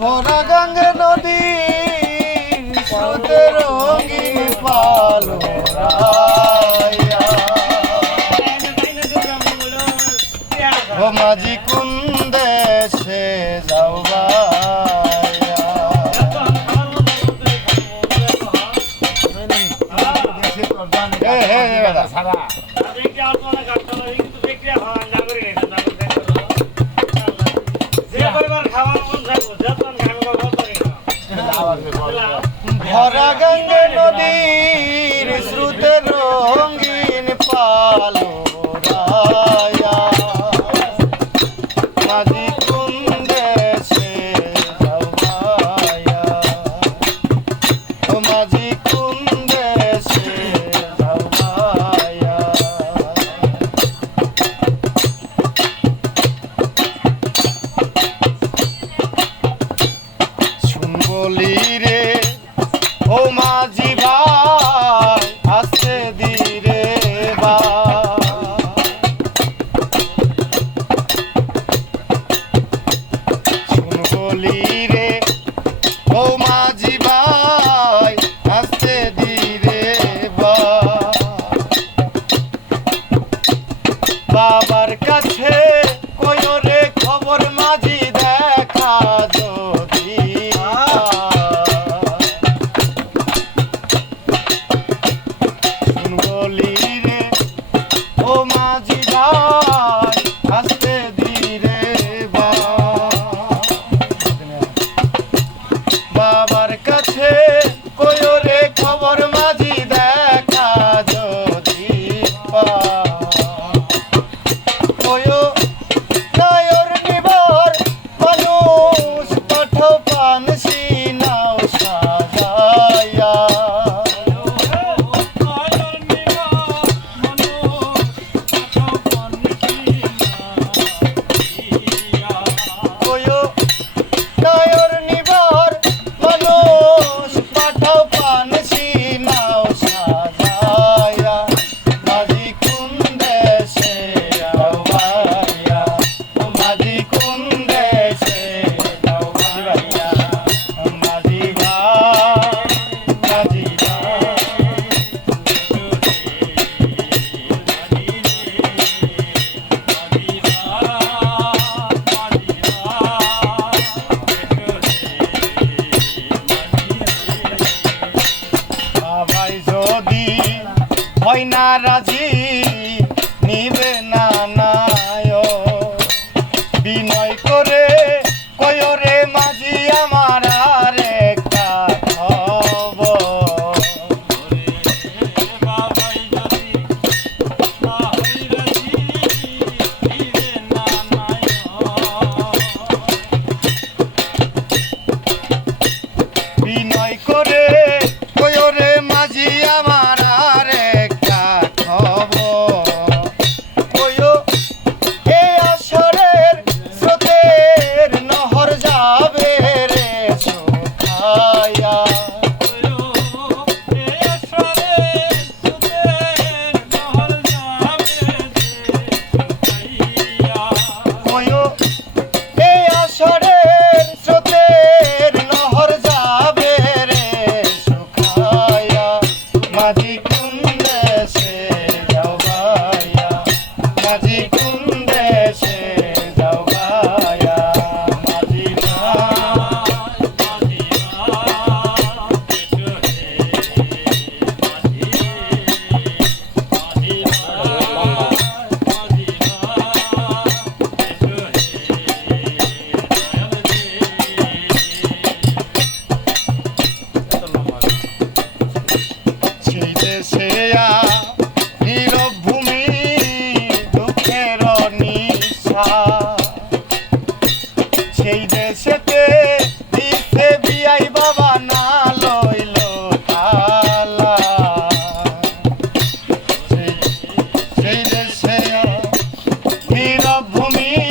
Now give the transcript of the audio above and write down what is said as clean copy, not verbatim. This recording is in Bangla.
ভরা গঙ্গা নদী স্রোতে রঙিন পালো ও মাঝি কোন দেশে যাও ভরা গঙ্গা নদীর স্রোতে রঙিন পালো রায়া মাঝি কোন দেশে যাও ভায়া ও মাঝি কোন দেশে যাও ভায়া শুন বলি রে ও মাঝি ভাই আসতে দিরে বা শুন বলি রে ও মাঝি ভাই আসতে দিরে বা বাবার কাছে কইও রে খবর মাঝি দেখা যদি বলি রে ও মাঝি ভাই আসতে দিরে বাবার কাছে কইও রে খবর মাঝি দেখা যদি কইও নায়র নিবার মানুষ পাঠাও পানসি নাও সাজায়া হয় না রাজি নিবে না নায় বিনয় করে কয় রে মাঝি আমার আর একটা খবর বিনয় করে কয় রে মাঝি আমার আর সেই দেশেতে দিছে বিয়াই বাবা না লইল তালা সেই দেশে নীরব ভূমি